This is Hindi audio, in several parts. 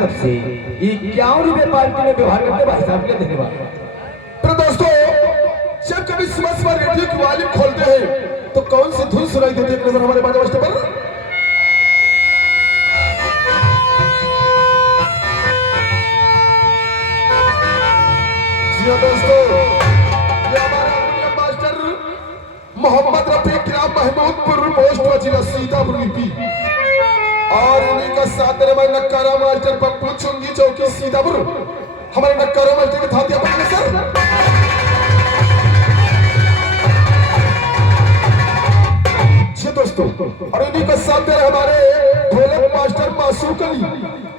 तरफ से 51 रुपए पार्टी में व्यवहार करते भाई साहब के लिए धन्यवाद। तो दोस्तों, जब कभी सुबह सुबह रेडियो की वॉल्यूम खोलते हैं तो कौन सी धुन सुनाई देती है? एक नजर हमारे बाजा बजते पर। जी दोस्तों, ये हमारे मास्टर मोहम्मद रफीक इनाम महमूदपुर पोस्ट जिला सीतापुर यूपी, और इन्हीं का साथ हमारे नक्कारा मास्टर पप्पू चुंगी चौकी सीतापुर। हमारे नक्कारा मास्टर के थाती अपन सर। जी दोस्तों, और इन्हीं का साथ हमारे ढोलक मास्टर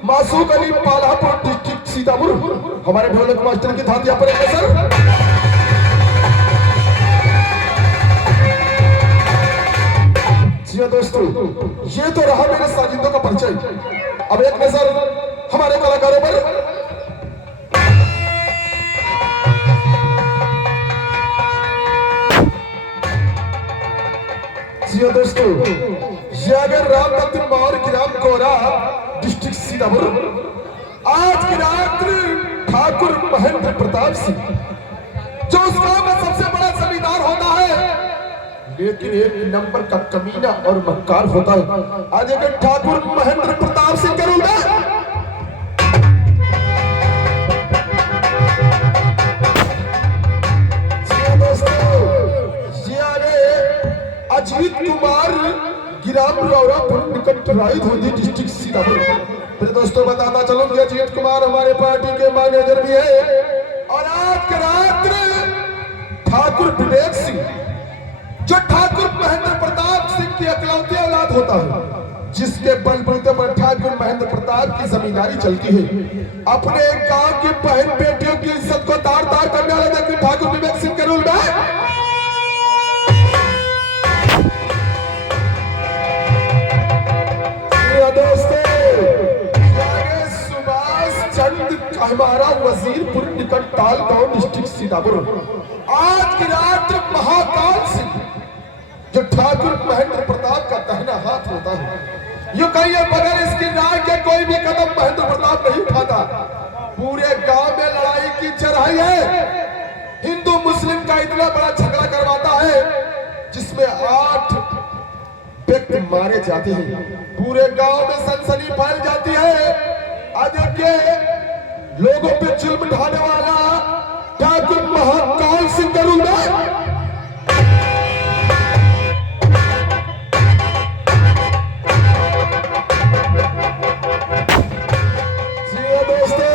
मासूक अली पालापुर डिस्ट्रिक्ट सीतापुर। हमारे ढोलक मास्टर की थाती अपन सर। जी दोस्तों, ये तो रहा मेरे साजिंदों का परिचय। अब एक नजर हमारे कलाकारों पर। जी दोस्तों, ये अगर राम रतन मौर्य की राम कोरा डिस्ट्रिक्ट सीतापुर। आज की रात ठाकुर महेंद्र प्रताप सिंह, जो उस गांव का सबसे बड़ा जमींदार होता है, लेकिन एक नंबर का कमीना और मक्कार होता है। आज एक ठाकुर महेंद्र प्रताप सिंह करूंगा। अजीत कुमार गिराम रौरापुर निकट रायधोनी डिस्ट्रिक्ट सीतापुर। फिर दोस्तों बताता चलो कि अजीत कुमार हमारे पार्टी के मैनेजर भी है। और आज की रात ठाकुर विवेक सिंह, जो ठाकुर महेंद्र प्रताप सिंह की इकलौती औलाद होता है, जिसके बलबूते पर ठाकुर महेंद्र प्रताप की जमींदारी चलती है, अपने गांव की बहन बेटियों की इज्जत को तार तार करने वाले व्यक्ति ठाकुर विवेक सिंह के रूल में। हमारा वजीरपुर निकट तालगांव डिस्ट्रिक्ट सीतापुर। आज की रात महाकाल सिंह, जो ठाकुर महेंद्र प्रताप का दाहिना हाथ होता है, यो कहिए बगैर इसकी राय के कोई भी कदम महेंद्र प्रताप नहीं उठाता। पूरे गांव में लड़ाई की चढ़ाई है। हिंदू मुस्लिम का इतना बड़ा झगड़ा करवाता है, जिसमें 8 व्यक्ति मारे जाते हैं। पूरे गांव में सनसनी फैल जाती है। आज के लोगों पे जुल्म ढाने वाला ठाकुर महाकाल सिंह करूंगा। दोस्तों,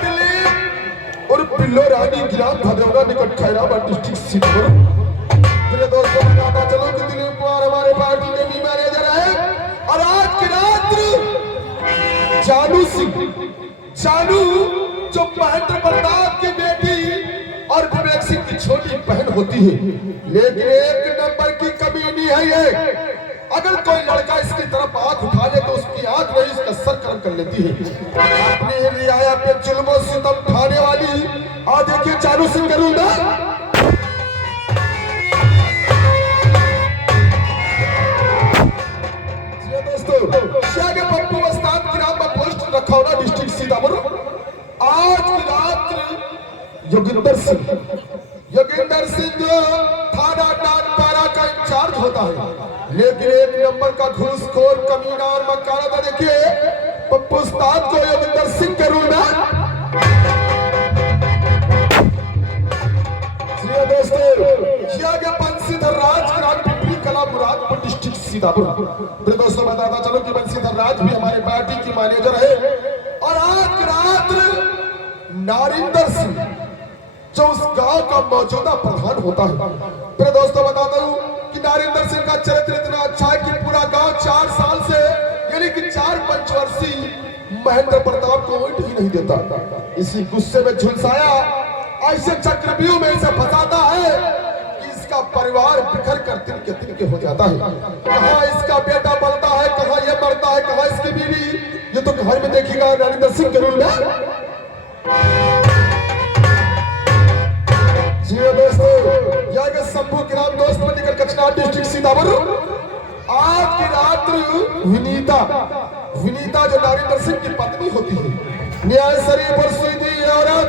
दिल्ली और पिल्लो रानी ग्राम भद्रौला निकट खैराबाद डिस्ट्रिक्ट सीतापुर। मेरे दोस्तों बताता चलो कि दिलीप कुमार हमारे पार्टी के भी मैनेजर है। और आज की रात जानू सिंह, जो महेंद्र प्रताप की बेटी और विवेक सिंह की छोटी बहन होती है, लेकिन एक नंबर की कमीनी है ये। अगर कोई लड़का इसकी तरफ आंख उठा ले तो उसकी आंख नहीं, इसका सर कर्म कर लेती है। अपनी रियाया पे जुल्म सितम ढाने वाली आज देखिए जानू सिंह करूंगा। पप्पू वस्ताद ग्राम में पोस्ट रखौना डिस्ट्रिक्ट सीतापुर। आज की रात योगिंदर सिंह थाना नानपारा का इंचार्ज होता है, लेकिन एक नंबर का घूसखोर कमीना और मक्कारा था। देखिए पप्पू वस्ताद को योगिंदर सिंह के रूल में। दोस्तों, बंसीधर राज ग्राम पिपरी कला मुरादपुर डिस्ट्रिक्ट सीतापुर। फिर दोस्तों बताता चलो कि बंसीधर राज भी हमारे पार्टी की मैनेजर है। और आज रात नारिंदर सिंह, जो उस गांव का मौजूदा प्रधान होता है। फिर दोस्तों बताता हूं कि नारिंदर सिंह का चरित्र इतना अच्छा है कि पूरा गांव 4 साल से, यानी कि 4 पंचवर्षीय महेंद्र प्रताप को वोट ही नहीं देता। इसी गुस्से में झुलसाया ऐसे चक्रव्यूह में इसे फंसाता है कि इसका परिवार बिखर कर तिनके हो जाता है। कहाँ इसका बेटा बनता है, कहाँ ये मरता है, कहाँ इसकी बीवी, ये तो घर में देखिएगा नारिंदर सिंह के रूल में। जी दोस्तों, यहाँ के शंभू ग्राम दोस्त निकल कचना डिस्ट्रिक्ट सीतापुर। आज की रात विनीता जो नारिंदर सिंह की पत्नी होती है, न्याय शरीफ और सीधी ये औरत,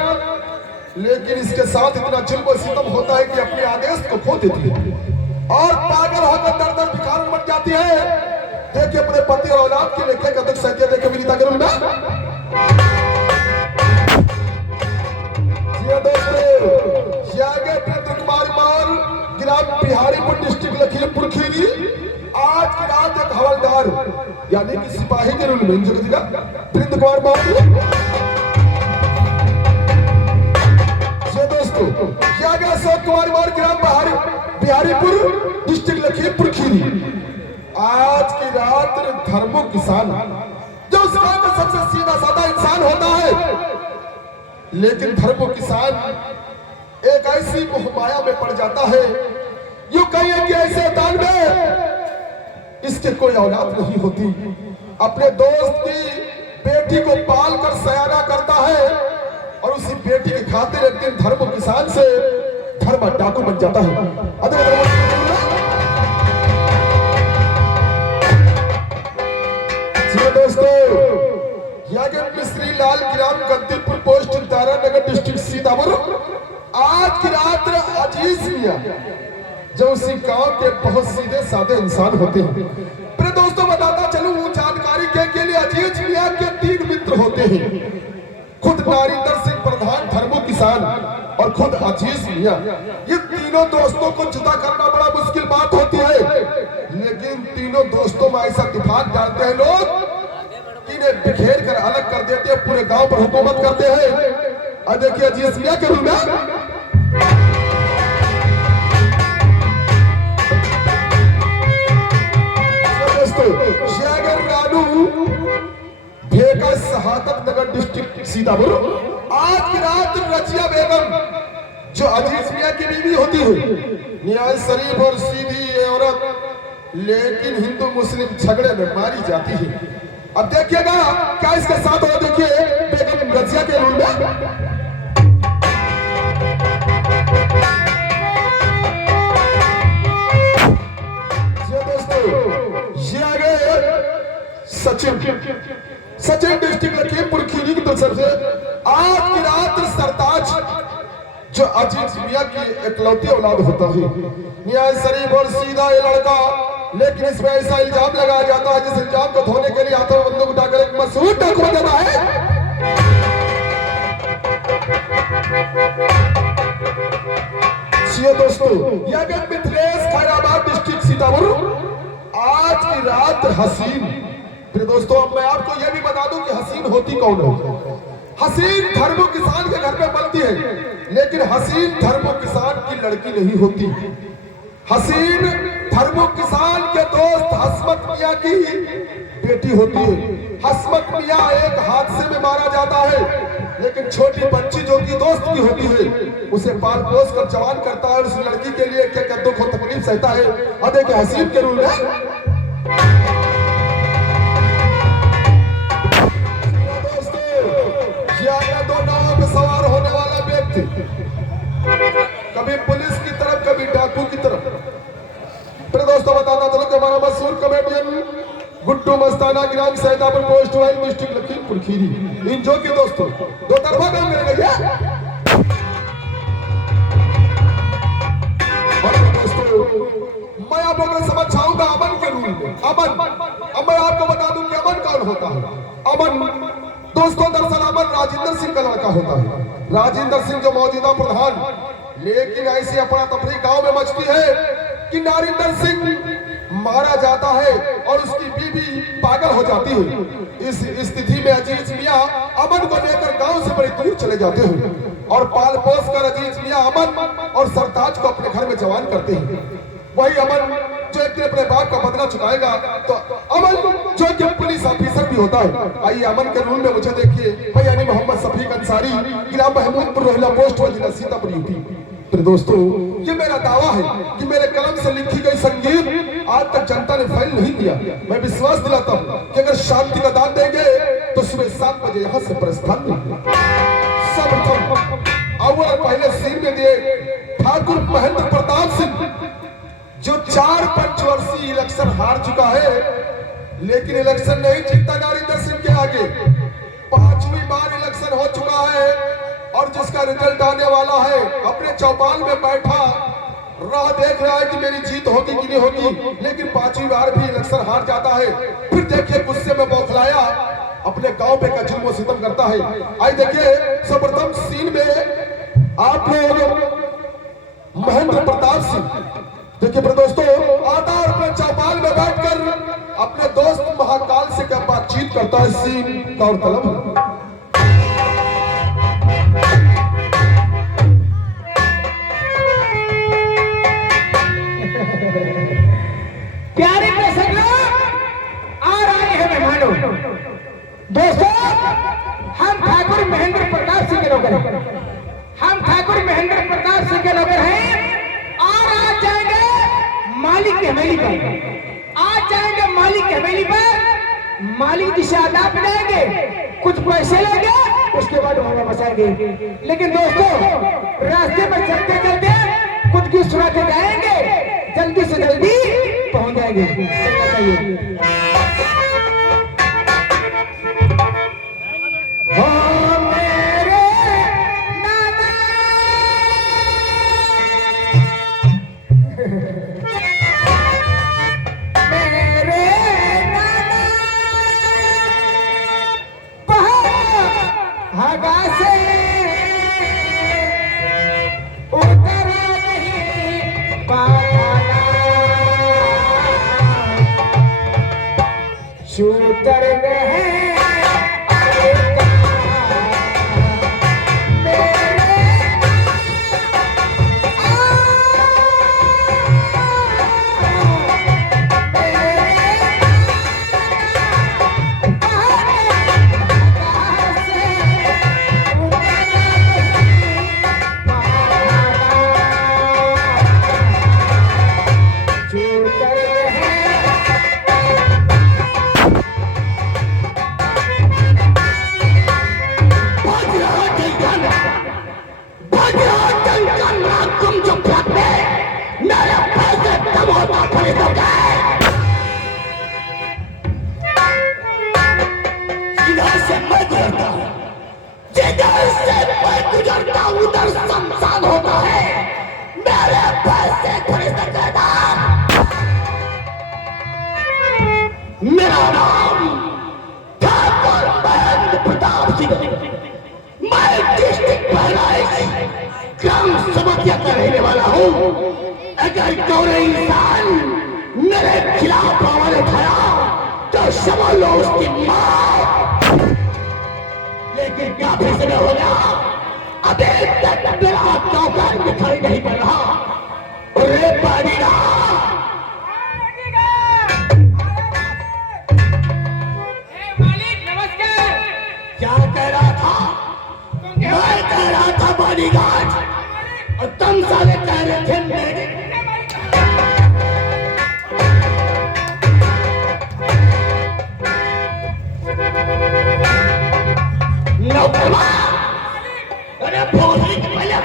लेकिन इसके साथ इतना जुल्म और सितम होता है कि अपने आदेश को खो देती है और पागल होकर दर दर भिखारन बन जाती है। देखिए अपने पति और औलाद के लिए क्या दुख सहती है। देखिए विनीता के रूप में कुमारी मान ग्राम बिहारीपुर डिस्ट्रिक्ट लखीमपुर खीरी। आज की रात एक हवलदार यानी कि सिपाही के रूप में वृंद कुमार मान दोस्तों क्या गया अशोक कुमार मान ग्राम बिहारीपुर डिस्ट्रिक्ट लखीमपुर खीरी। आज की रात धर्मो किसान जो उस गांव का सबसे सीधा साधा इंसान होता है, लेकिन धर्मो किसान एक ऐसी मोहमाया में पड़ जाता है, यूं कहिए कि ऐसे दान में इसके कोई औलाद नहीं होती। अपने दोस्त की बेटी को पाल कर सयाना करता है और उसी बेटी की खातिर एक दिन धर्मो किसान से धर्म डाकू बन जाता है। दोस्तों मिस्त्री लाल ग्राम गद्दीपुर पोस्ट तारानगर डिस्ट्रिक्ट सीतापुर। आज की रात अजीज मियां जो उसी गांव के बहुत सीधे साधे इंसान होते हैं। प्रिय दोस्तों बताता चलूं जानकारी के लिए अजीज मियां के 3 मित्र होते हैं, खुद नारिंदर सिंह प्रधान धर्मो किसान और खुद अजीज मियां। ये तीनों दोस्तों को जुदा करना बड़ा मुश्किल बात होती है, लेकिन तीनों दोस्तों में ऐसा दिमाग डालते हैं लोग, इन्हें बिखेर कर अलग कर देते हैं, पूरे गांव पर हुकूमत करते हैं। और देखिए अजीज मियां के रूप में भेका शहादत नगर डिस्ट्रिक्ट सीतापुर। आज की रात रजिया बेगम जो अजीज मियां की बीवी होती है, न्याय शरीफ और सीधी औरत, लेकिन हिंदू मुस्लिम झगड़े में मारी जाती है। अब देखिएगा क्या इसके साथ हो। देखिए बेगम रजिया के रूल में सचिन डिस्ट्रिक्ट लखीमपुर खीरी की तरफ से आज की रात सरताज जो अजीज मियां की इकलौती औलाद होता है, न्याय शरीफ और सीधा ये लड़का, लेकिन इसमें ऐसा इल्जाम लगाया जाता है जिस इल्जाम को धोने के लिए हाथों में बंदूक उठाकर एक मशहूर डाकू बन जाता है। दोस्तों यह मिथिलेश खैराबाद डिस्ट्रिक्ट सीतापुर। आज की रात हसीन। दोस्तों अब मैं आपको यह भी बता दूं कि हसीन होती कौन है। हसीन धर्मो किसान के घर में बनती है, लेकिन हसीन धर्मो किसान की लड़की नहीं होती। हसीन धर्मो किसान के दोस्त हसमत मियां की बेटी होती है। हसमत मियां एक हादसे में मारा जाता है, लेकिन छोटी बच्ची जो कि दोस्त की होती है उसे पाल पोस कर जवान करता है और उस लड़की के लिए क्या क्या दुख और तकलीफ सहता है। और देखिए हसीन के रूल में दो नावों में सवार होने वाला व्यक्ति, कभी पुलिस की तरफ कभी डाकू की तरफ। फिर दोस्तों बताता चलो कि हमारा मशहूर कॉमेडियन गुड्डू मस्ताना ग्राम सैदापुर पोस्ट वाइल डिस्ट्रिक्ट लखीमपुर खीरी। इन जो की दोस्तों दो तरफा काम करेंगे क्या? मैं आप लोगों को समझ चाहूंगा अमन के रूल में। अमन, अब मैं आपको बता दूं कि अमन कौन होता है। अमन दोस्तों दरअसल अमन राजेंद्र सिंह का लड़का होता है। राजेंद्र सिंह जो मौजूदा प्रधान, लेकिन ऐसी अफरा तफरी गांव में मचती है कि नारिंदर सिंह मारा जाता है और उसकी बीवी पागल हो जाती है। इस स्थिति में अजीज मियां अमन को लेकर गांव से बड़ी दूर चले जाते हैं और पाल पोस कर अजीज मियां अमन और सरताज को अपने घर में जवान करते हैं। वही अमन जो एक दिन अपने बाप का बदला चुकाएगा, तो अमन जो कि पुलिस ऑफिसर भी होता है। आइए अमन के रूल में मुझे देखिए, मैं यानी मोहम्मद सफीक अंसारी, ग्राम महमूदपुर रोहिला पोस्ट जिला सीतापुर यूपी। तो दोस्तों ये मेरा दावा है कि मेरे कलम से लिखी गई संगीत आज तक जनता ने फैल नहीं किया। मैं विश्वास दिलाता हूँ कि अगर शांति का दान देंगे तो सुबह 7 बजे यहाँ से प्रस्थान देंगे। सर्वप्रथम अव्वल पहले सीन में दिए ठाकुर महेंद्र प्रताप सिंह जो 4 पंचवर्षीय इलेक्शन हार चुका है, लेकिन इलेक्शन नहीं जीतता नरेंद्र सिंह के आगे। 5वीं बार इलेक्शन हो चुका है और जिसका रिजल्ट आने वाला है अपने चौपाल में बैठा राह देख रहा है कि मेरी जीत होगी कि नहीं होगी, लेकिन 5वीं बार भी इलेक्शन हार जाता है। फिर देखिए गुस्से में बौखलाया अपने गांव पे का जुल्म सितम करता है। आई देखिए सर्वप्रथम सीन में आप लोग महेंद्र प्रताप सिंह देखिए दोस्तों आता और अपने चौपाल में बैठकर अपने दोस्त महाकाल से क्या बातचीत करता है। सीन गौरतलब प्यारे दर्शक लोग आ रहे हैं मेहमानों। दोस्तों हम ठाकुर महेंद्र प्रताप सिंह के नौकर हैं। हम ठाकुर महेंद्र प्रताप सिंह के नौकर हैं और आज जाएंगे मालिक की हवेली पर। आज जाएंगे मालिक की हवेली पर, मालिक की शादाब बनाएंगे, कुछ पैसे लेंगे, उसके बाद वहां बसाएंगे। लेकिन दोस्तों रास्ते में चलते चलते खुद की सुना के जाएंगे, जल्दी से जल्दी पहुंच जाएंगे। चलना चाहिए। शूटर उधर शमशान होता है। मेरे पैसे खरीद देना। मेरा नाम ठाकुर महेंद्र प्रताप सिंह, मैं डिस्ट्रिक्ट बहराइच ग्राम समतिया का रहने वाला हूँ। अगर कोई इंसान मेरे खिलाफ आवाज उठाया तो समझ लो उसकी माँ। लेकिन क्या फिर से हो गया? अभी तक मेरा नौकर दिखाई नहीं पड़ रहा। अरे पानीगा मालिक नमस्कार। क्या कह रहा था? मैं कह रहा था बॉडीगार्ड और तुम सारे कह रहे थे मेरे। नौकर अरे भोसड़ी के पहले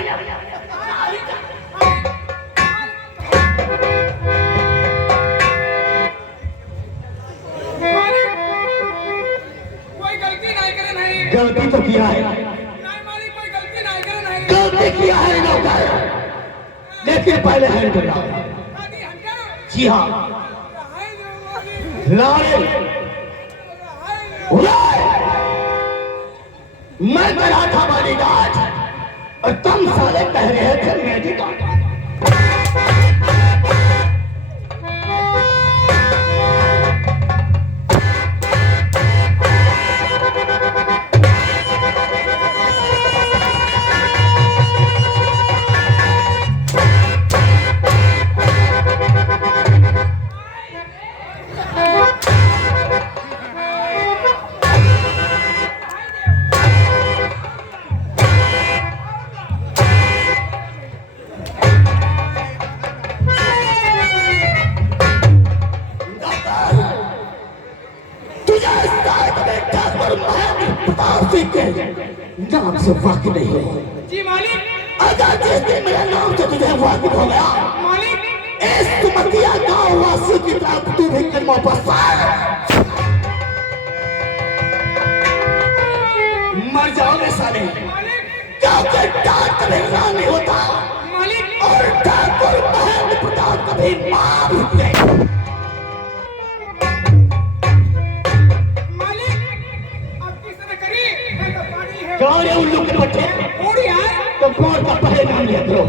कोई गलती नहीं करे। नहीं गलती तो किया है। नहीं मालिक कोई गलती नहीं करे। नहीं गलती किया है नौकर, लेकिन पहले हैंड कर रहा। जी हाँ मैं कह रहा था बॉडीगार्ड और तुम साले कह रहे थे मेडिगार्ड। नाम से वाकिफ नहीं है। जी मालिक। अगर जिस दिन मेरे नाम से तुझे वाकिफ हो गया मालिक, इस सुमतिया गांव वासी की तरफ तू भी कदमों पर सार मर जाओगे साले, क्योंकि डाक कभी राम नहीं होता और ठाकुर महेंद्र प्रताप कभी मार नहीं। कौन है उल्लू के पट्टे? तो कौन का पहले नाम लिया करो?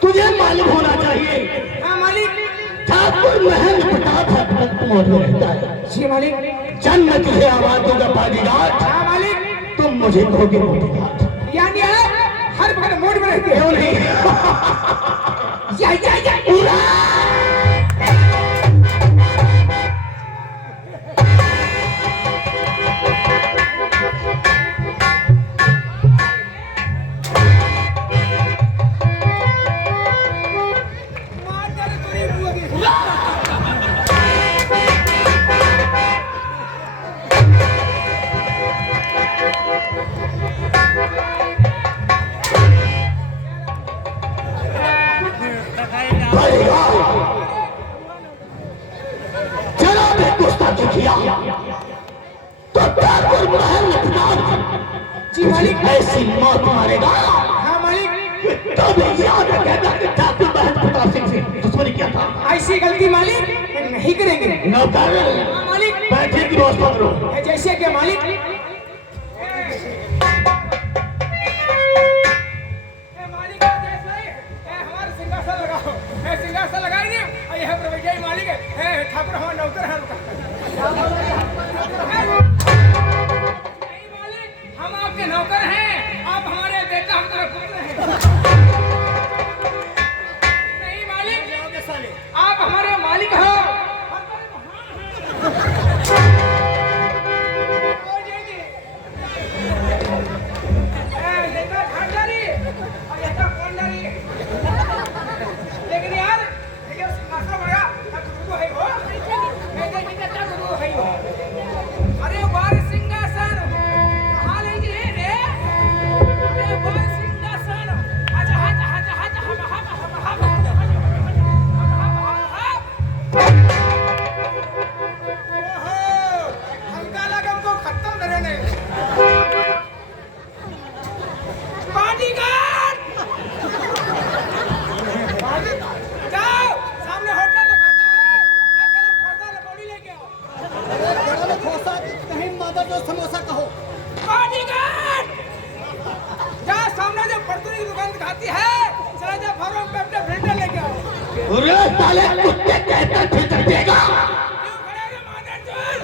तुझे मालूम होना चाहिए ठाकुर महेंद्र प्रताप भक्त में रहता है। जी मालिक। जन्म तुझे आवाज दूंगा बाजीराज, मालिक। तुम मुझे कहोगे मोटीराज। यानी आप हर वक्त मोड में रहते हो नहीं? तो ठाकुर महेंद्र प्रताप जी मालिक। ऐसी मौत मारेगा। हाँ मालिक। तब याद रखेगा कि ठाकुर महेंद्र प्रताप सिंह से दुश्मनी क्या था। ऐसी गलती मालिक नहीं करेंगे। नौकर मालिक बैठे की रोज पकड़ो। जैसे क्या मालिक? सिंहासन लगाएंगे और यह प्रभु मालिक है ठाकुर हमारा नौकर है उनका। नहीं मालिक, हम आपके नौकर हैं, आप हमारे बेटा हम तेरे पुत्र हैं। नहीं मालिक, आप हमारे मालिक हो। लेकिन यार अरे वार सिंहासन कहाँ ले गए रे? अरे वार सिंहासन आजा आजा आजा आजा हमका लगा हमको खत्म करे नहीं। बॉडीगार्ड जाओ सामने होटल लगाता है, मैं कल खोसा लपौड़ी लेके आओ। खोसा कहीं माता जो समोसा कहो। बॉडीगार्ड जाओ सामने जो परचूनी की दुकान दिखाती है, चला जा फॉर्म पे अपने फिल्टर लेके आओ। अरे साले कुत्ते कहकर फिल्टर देगा। क्यों खड़े रे मादरचोद?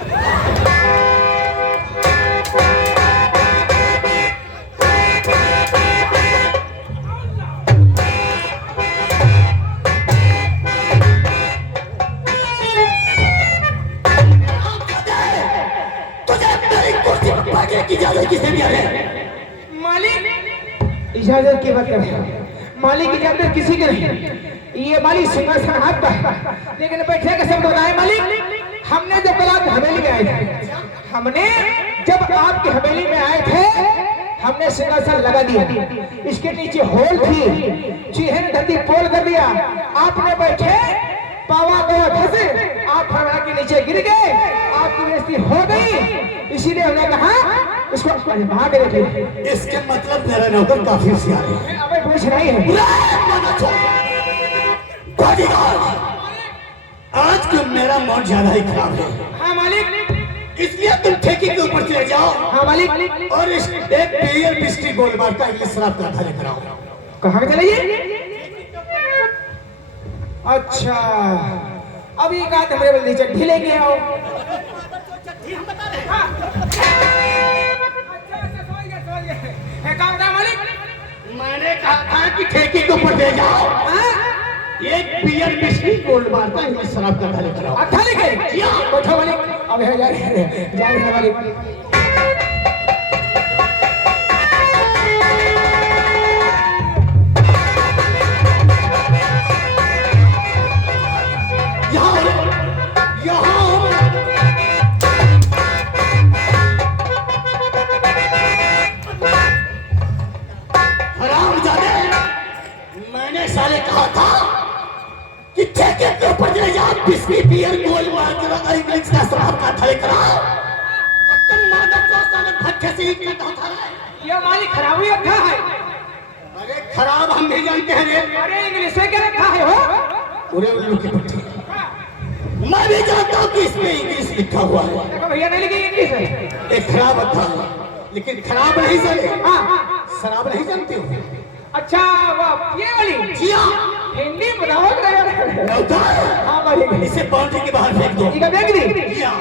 इजाजत किसने दिया है? मालिक इजाजत की बात कर। मालिक इजाजत किसी की नहीं। ये मालिक सिंहासन आपका है, लेकिन बैठे के सब बताए मालिक। हमने जब कल आपकी हवेली में आए थे, हमने जब आपकी हवेली में आए थे, हमने सिंहासन लगा दिया। इसके नीचे होल थी, चूहे ने धरती पोल कर दिया। आपने बैठे पावा गया फंसे, आप फरवा के नीचे गिर गए, आपकी बेइज्जती हो गई। इसीलिए हमने कहा इसको बाहर दे रखिए। इसके मतलब मेरा नौकर काफी होशियार है। अबे पूछ रही है। आज क्यों मेरा मूड ज्यादा ही खराब है? हाँ मालिक। इसलिए तुम ठेके के ऊपर चले जाओ। हाँ मालिक। और इस एक बियर बिस्की गोल्ड बार का इंग्लिश शराब का आधा लेकर आओ। कहाँ चलिए? अच्छा अब एक आध हमारे बंदी चट्टी लेके आओ। मैंने कहा कि ठेके के ऊपर ले जाओ। एक बियर बिस्की गोल्ड बार का इंग्लिश शराब का आधा लेकर आओ। अच्छा लेके बैठो मालिक। अब है जा रहे मालिक। साले कहा था कि ठेके के ऊपर चले जाओ, बिस्की बियर गोल मार के इंग्लिश का शराब का थले कराओ, और तुम मादक दोस्ताना भट्टे से ही करता था। ये मालिक खराब ही रखा है। अरे खराब हम नहीं जानते हैं रे। अरे इंग्लिश में क्या रखा है हो? पूरे उल्लू के पट्टे। मैं भी जानता हूँ कि इसमें इंग्लिश लिखा हुआ है। देखो भैया नहीं लिखी इंग्लिश है। एक खराब था, लेकिन खराब नहीं चले। हाँ। शराब नहीं जानते हो? अच्छा वाह ये वाली। जी हाँ। हिंदी बताओ होता है। हाँ मालिक। इसे बाउंड्री के बाहर फेंक दो। ठीक है फेंक दी। जी हाँ।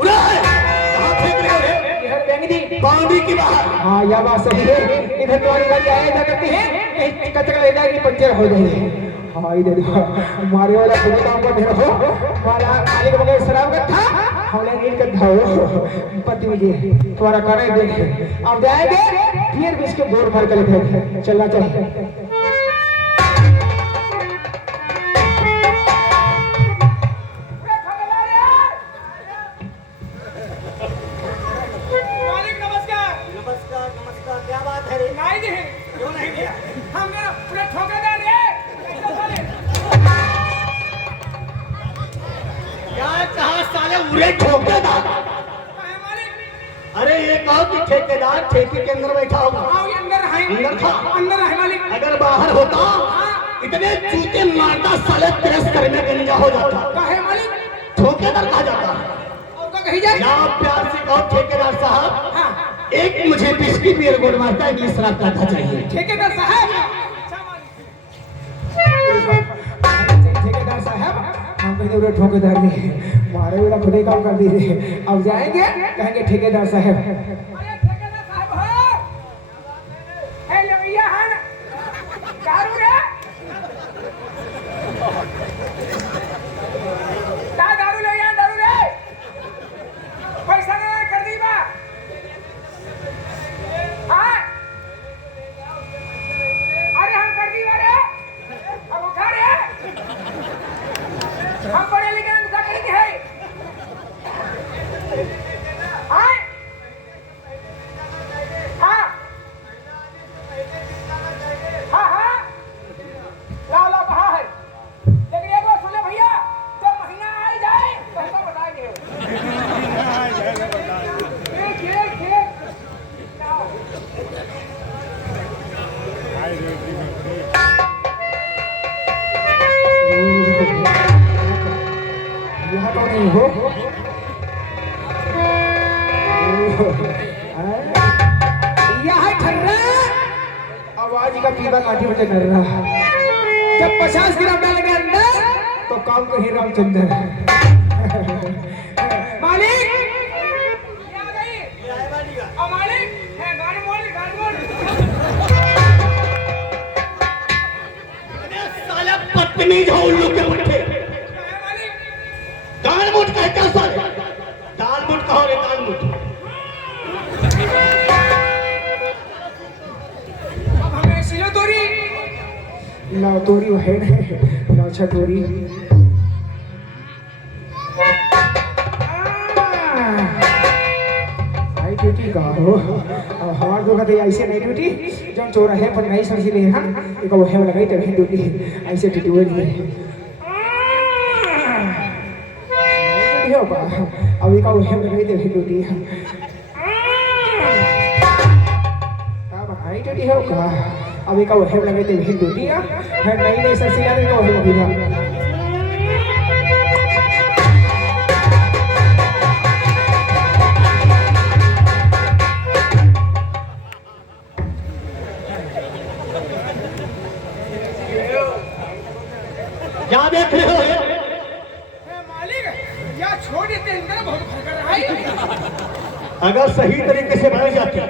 उड़ा है। कहाँ फेंक रहे हो रे? इधर फेंक दी। बाउंड्री के बाहर। हाँ यह बात सही है। इधर तुम्हारी गाड़ी आया जा करती है, कचरा ले जाएगी, पंचर हो जाएगी। हाँ इधर हमारे वाला पूरे काम का ढेर हो, हमारा मालिक बगैर शराब का था, हमने नील का था हो। पति मुझे तुम्हारा कर रहे देख, अब जाएंगे फिर भी इसके गोर भर कर लेते, चलना चाहिए। अरे ये कहो कि ठेकेदार ठेके के अंदर बैठा होगा। अंदर था। अंदर है मालिक। अगर बाहर होता इतने जूते मारता, साले प्रेस करने गंजा हो जाता। काहे मालिक? ठेकेदार कहा जाता। और का कही जाए? ना प्यार से कहो ठेकेदार साहब। हाँ। एक मुझे बिस्की बियर गोल मारता है, इंग्लिश शराब का चाहिए। ठेकेदार साहब। ठेकेदार साहब हम कहीं ठोकेदार नहीं, हमारे वाला खुदे काम कर दीजिए। अब जाएंगे कहेंगे ठेकेदार साहब। अरे ठेकेदार साहब हो, ए ले भैया है ना दारू रे, दारू ले यार, दारू रे, पैसा ना कर दी बा। हाँ अरे हम कर दी बारे, अब उठा रे, हम पढ़े लिखे हैं, क्या करेंगे है? हाँ? हाँ? हाँ हाँ? लाओ लाओ कहाँ है? लेकिन एक बात सुने भैया, जब महीना आ ही जाए तो हमको बताएंगे। खेल लाओ। यहाँ तो नहीं हो, यहाँ ठर्रा आवाज का पीवा काठी बजे कर रहा। जब 50 ग्राम डाल के अंदर तो काम को ही रामचंद्र। मालिक क्या गई? अब मालिक है गाड़ी मोड़। साला बदतमीज हो उल्लू के पट्टे। दाल मुठ कहते हो साले? दाल मुठ कहो रे, दाल मुठ। अब हमें सिलो तोरी लाओ, तोरी है ना, अच्छा तोरी। आई ड्यूटी का हो, हमार दो कहते ऐसे नहीं ड्यूटी, जब चोरा है पर नहीं समझ ले हां, एक वो है लगाई तब ड्यूटी ऐसे ड्यूटी हो रही है। होगा अभी का उहे में दे ड्यूटी अब हाई ड्यूटी होगा, अभी का उहे लगे दे ड्यूटी है नहीं ससिला का उहे लगेगा। क्या देख रहे हो? अगर सही तरीके से भर जाती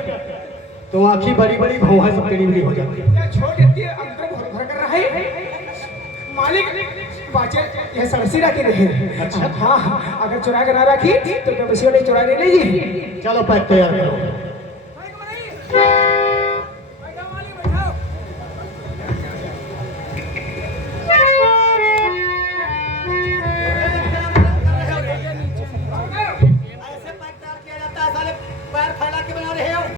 तो आँखी बड़ी बड़ी भौहा सब टेढ़ी मेढ़ी हो जाती। छोड़ देती है, अंदर बहुत भर कर रहा है मालिक। बाजे ये सरसी रखी रहे। अच्छा हाँ, अगर चुरा कर ना रखी तो मैं बसी वाले चुरा ले लीजिए। चलो पैक तैयार करो।